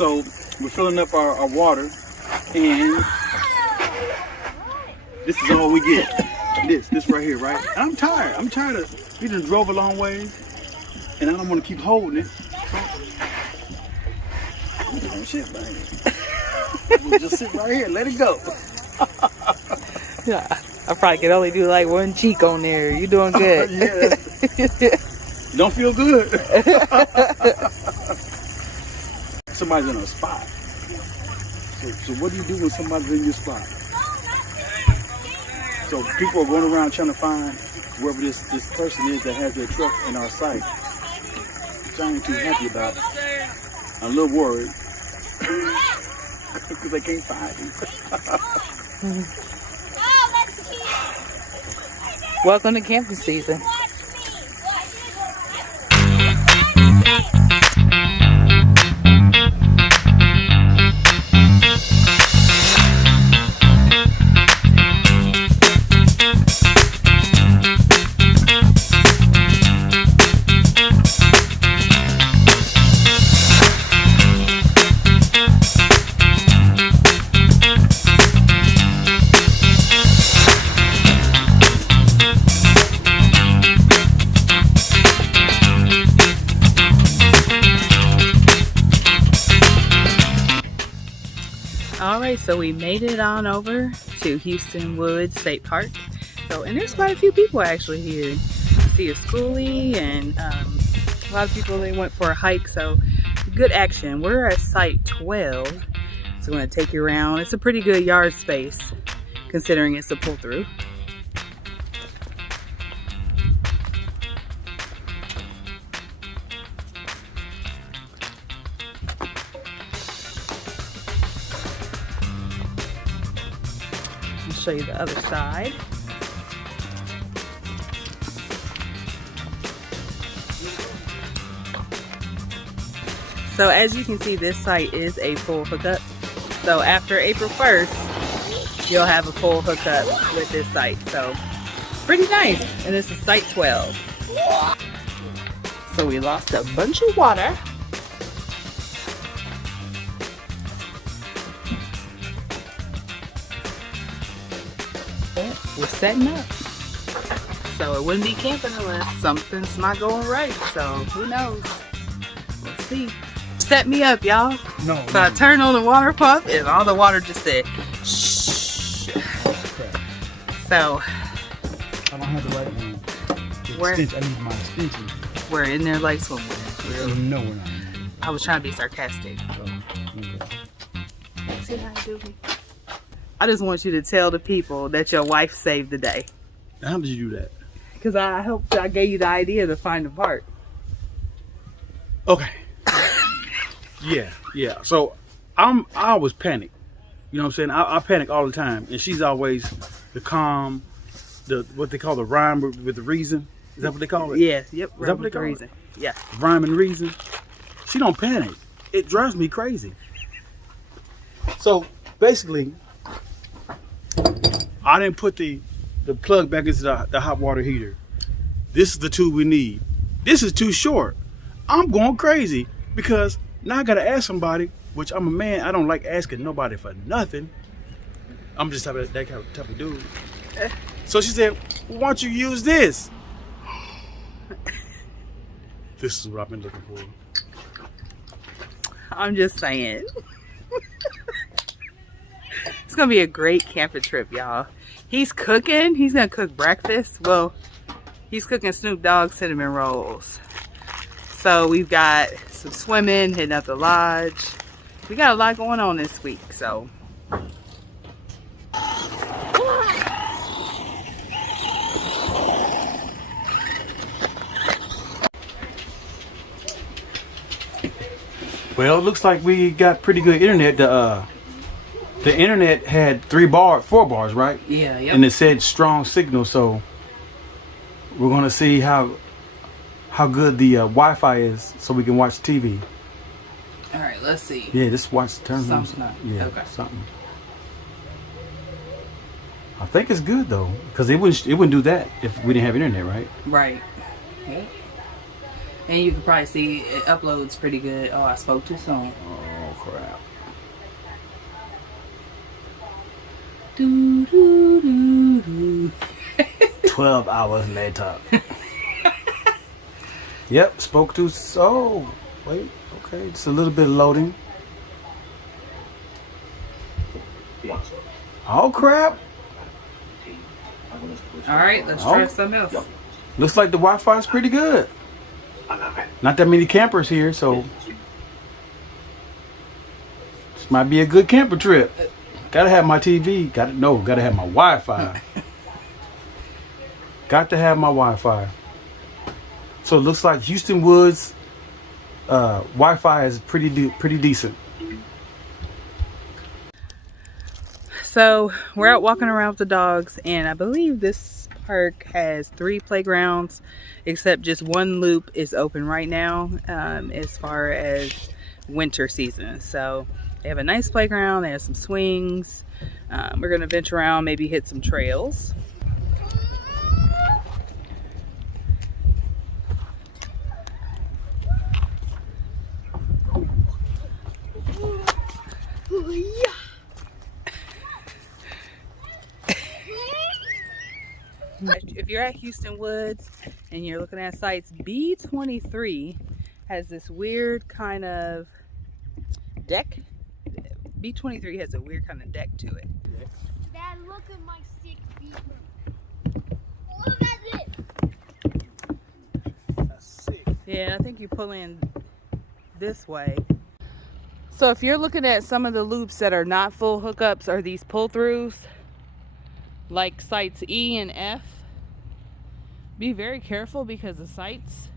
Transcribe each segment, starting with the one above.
So we're filling up our water, and this is all we get. This right here, right? And I'm tired. I'm tired of. We just drove a long ways, and I don't want to keep holding it. Oh shit, man. We'll just sit right here, let it go. Yeah, I probably could only do like one cheek on there. You doing good? Yeah. Don't feel good. Somebody's in a spot. So what do you do when somebody's in your spot? So people are going around trying to find whoever this person is that has their truck in our site. Which I ain't too happy about. I'm a little worried. Because they can't find him. Welcome to camping season. Alright, so we made it on over to Houston Woods State Park. So, and there's quite a few people actually here. I see a schoolie and a lot of people, they went for a hike, so good action. We're at site 12, so I'm going to take you around. It's a pretty good yard space considering it's a pull through. Show you the other side. So as you can see, this site is a full hookup. So after April 1st, you'll have a full hookup with this site. So pretty nice. And this is site 12. So we lost a bunch of water. We're setting up. So it wouldn't be camping unless something's not going right. So who knows? We'll see. Set me up, y'all. No. So I turned on the water pump and all the water just said shh. So I don't have the right one. I need my extension. We're in there like swimwear. No, we're not. I was trying to be sarcastic. Okay. See how I do me? I just want you to tell the people that your wife saved the day. How did you do that? Because I hope I gave you the idea to find the part. Okay. Yeah. So I always panic. You know what I'm saying? I panic all the time, and she's always the calm, what they call the rhyme with the reason. Is that what they call it? Yeah. Yep. Is that what they call reason? it? Yeah. Rhyme and reason. She don't panic. It drives me crazy. So basically, I didn't put the plug back into the hot water heater. This is the tool we need. This is too short. I'm going crazy because now I gotta ask somebody, which I'm a man, I don't like asking nobody for nothing. I'm just that type of dude. So she said, why don't you use this? This is what I've been looking for. I'm just saying. It's gonna be a great camping trip, y'all. He's cooking. He's gonna cook breakfast. Well, he's cooking Snoop Dogg cinnamon rolls. So we've got some swimming, hitting up the lodge. We got a lot going on this week, so. Well, it looks like we got pretty good internet. The internet had 4 bars, right? Yeah, yep. And it said strong signal, so we're gonna see how good the Wi-Fi is, so we can watch TV. All right, let's see. Yeah, just watch. Turn on. Yeah, okay. Something. I think it's good though, because it wouldn't do that if we didn't have internet, right? Right. Yep. And you can probably see it uploads pretty good. Oh, I spoke too soon. Oh crap. Do, do, do, do. 12 hours later. Yep, spoke to. So, wait, okay, it's a little bit loading. Oh crap! All right, let's try something else. Looks like the Wi-Fi is pretty good. Not that many campers here, so this might be a good camper trip. Gotta have my TV. Gotta have my Wi-Fi. Got to have my Wi-Fi. So it looks like Houston Woods Wi-Fi is pretty decent. So we're out walking around with the dogs, and I believe this park has 3 playgrounds, except just one loop is open right now as far as winter season. So they have a nice playground, they have some swings. We're gonna venture around, maybe hit some trails. If you're at Houston Woods and you're looking at sites, B23 has this weird kind of deck. B23 has a weird kind of deck to it. Dad, look at my sick beaver. Look at it. That's sick. Yeah, I think you pull in this way. So if you're looking at some of the loops that are not full hookups or these pull-throughs, like sites E and F, be very careful because the sites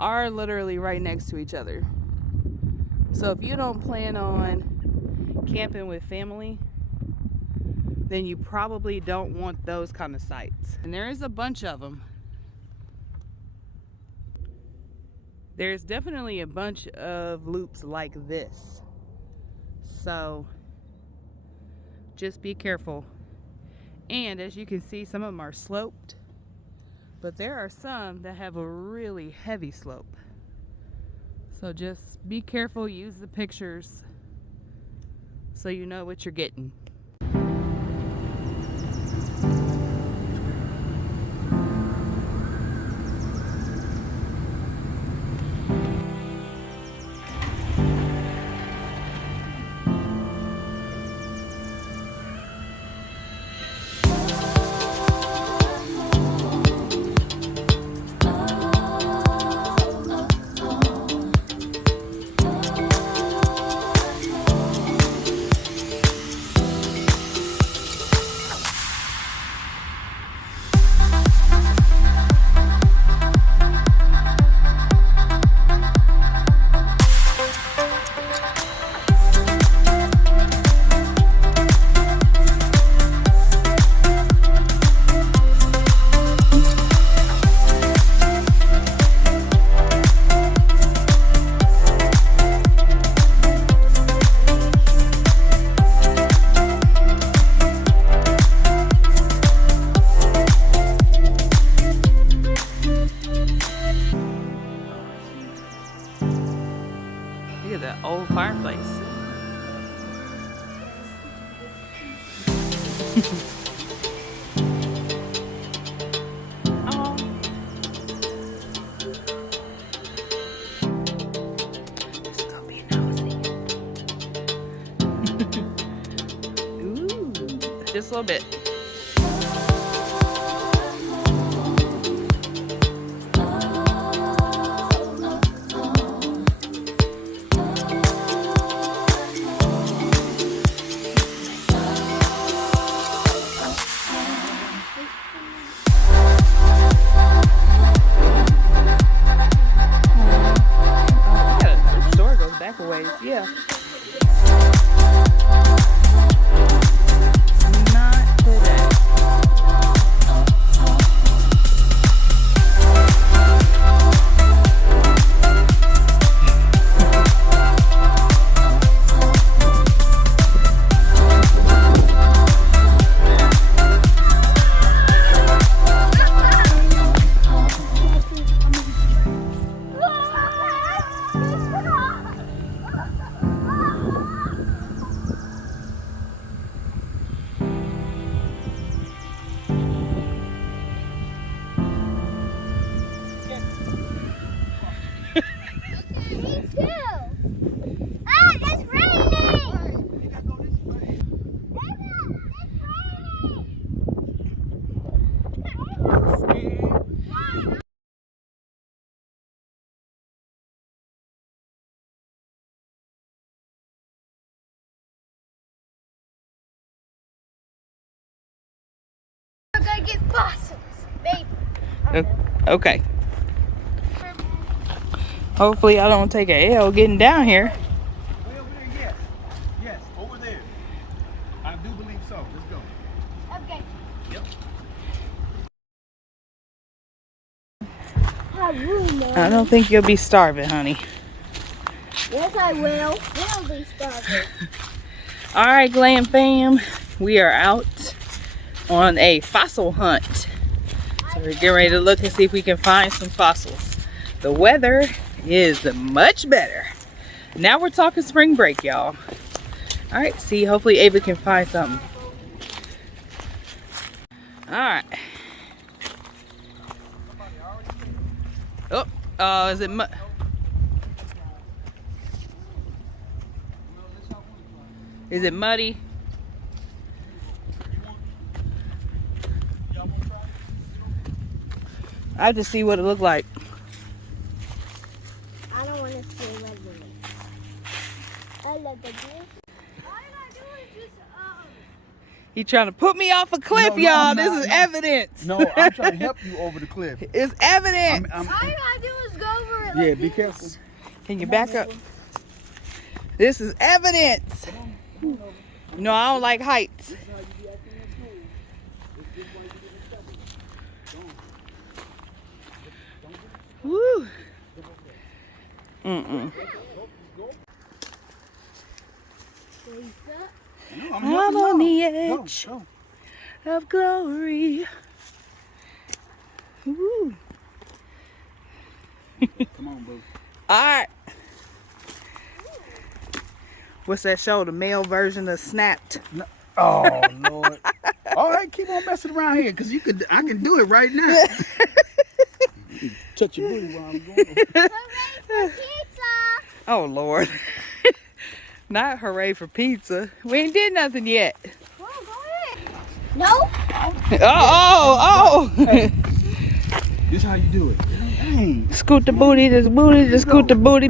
are literally right next to each other. So if you don't plan on camping with family, then you probably don't want those kind of sites. And there is a bunch of them. There's definitely a bunch of loops like this. So just be careful. And as you can see, some of them are sloped, but there are some that have a really heavy slope. So just be careful, use the pictures so you know what you're getting. Look at that old fireplace. Oh. Let's go be nosy. Ooh, just a little bit. Yeah. Not today. get fossils. Maybe. I don't know. Okay. Hopefully I don't take a L getting down here. Way over there, yes. Yes, over there. I do believe so. Let's go. Okay. Yep. I don't think you'll be starving, honey. Yes, I will. We'll be starving. All right, Glam fam. We are out on a fossil hunt. So we're getting ready to look and see if we can find some fossils. The weather is much better. Now we're talking spring break, y'all. All right, see, hopefully Ava can find something. All right. Oh, is it Is it muddy? I have to see what it looked like. I don't want to see what it is. I love the beer. All I do is just, He trying to put me off a cliff, No, y'all. I'm This not, is no. evidence. No, I'm trying to help you over the cliff. It's evidence. all I gotta do is go over it. Yeah, like be this. careful. Can you back up? This is evidence. No, I don't like heights. Woo. Mm-mm. I'm on the edge of glory. Woo. Come on, boo. All right. What's that show? The male version of Snapped. Oh, Lord. All right, keep on messing around here, because I can do it right now. Touch your booty while I'm going. Hooray for pizza! Oh, Lord. Not hooray for pizza. We ain't did nothing yet. Go ahead. No? Oh. Hey, this is how you do it. Dang. Scoot the booty, just scoot the booty.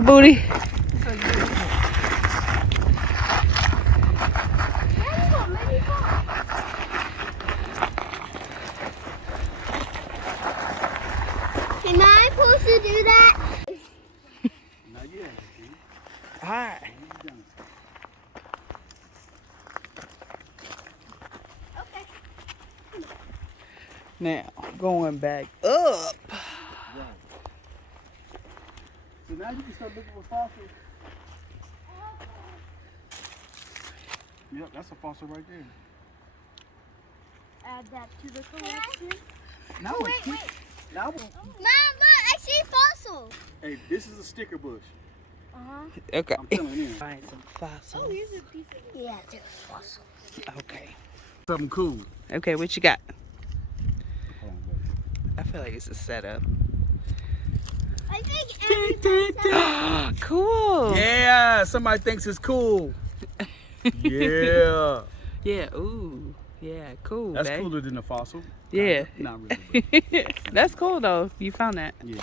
Am I supposed to do that? Not yet. All right. Okay. Now, going back up. Right. So now you can start looking for fossils. Yep, that's a fossil right there. Add that to the collection. Now Wait. Now, Mom, look, I see a fossil. hey, this is a sticker bush. Okay. I'm telling you. Find some fossils. a piece of it. Yeah, it's a fossil. Okay. Something cool. Okay, what you got? Hold on, buddy. I feel like it's a setup. I think everybody's Cool. Yeah, somebody thinks it's cool. Yeah. Yeah, ooh. Yeah, cool. That's babe. cooler than a fossil. Yeah. Not really. But That's cool though. You found that. yeah.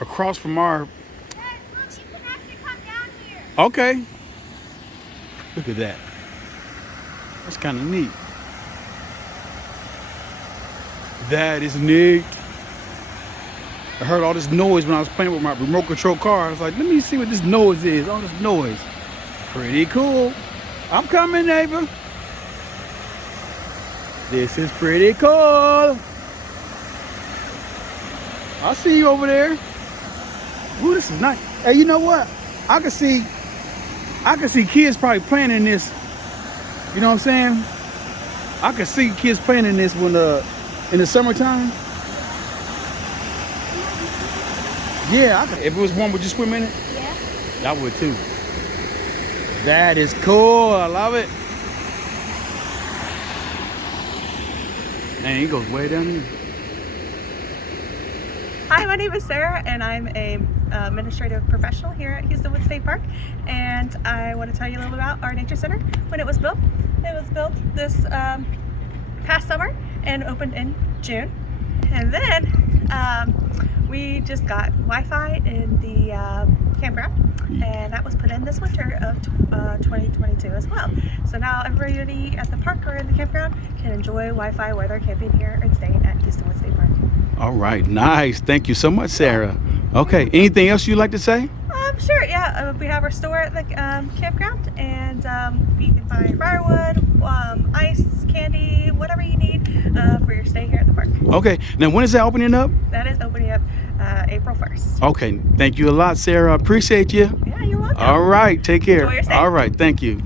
Across from our. Look, you can actually come down here. Okay. Look at that. That's kind of neat. That is neat. I heard all this noise when I was playing with my remote control car. I was like, let me see what this noise is. All this noise. Pretty cool. I'm coming, neighbor. This is pretty cool. I see you over there. Ooh, this is nice. Hey, you know what? I can see kids probably playing in this. You know what I'm saying? I can see kids playing in this when in the summertime. Yeah, if it was warm, would you swim in it? Yeah. I would too. That is cool. I love it. Man, it goes way down here. Hi, my name is Sarah, and I'm a administrative professional here at Houston Woods State Park. And I want to tell you a little about our nature center. When it was built this past summer and opened in June. And then we just got Wi-Fi in the campground, and that was put in in this winter of 2022 as well. So now everybody at the park or in the campground can enjoy Wi-Fi whether they're camping here and staying at Houston Woods State Park. All right, nice. Thank you so much, Sarah. Okay, anything else you'd like to say? Sure, yeah. We have our store at the campground, and you can find firewood, ice, candy, whatever you need for your stay here at the park. Okay, now when is that opening up? That is opening up April 1st. Okay, thank you a lot, Sarah. I appreciate you. Yeah, you're welcome. All right, take care. Enjoy your stay. All right, thank you.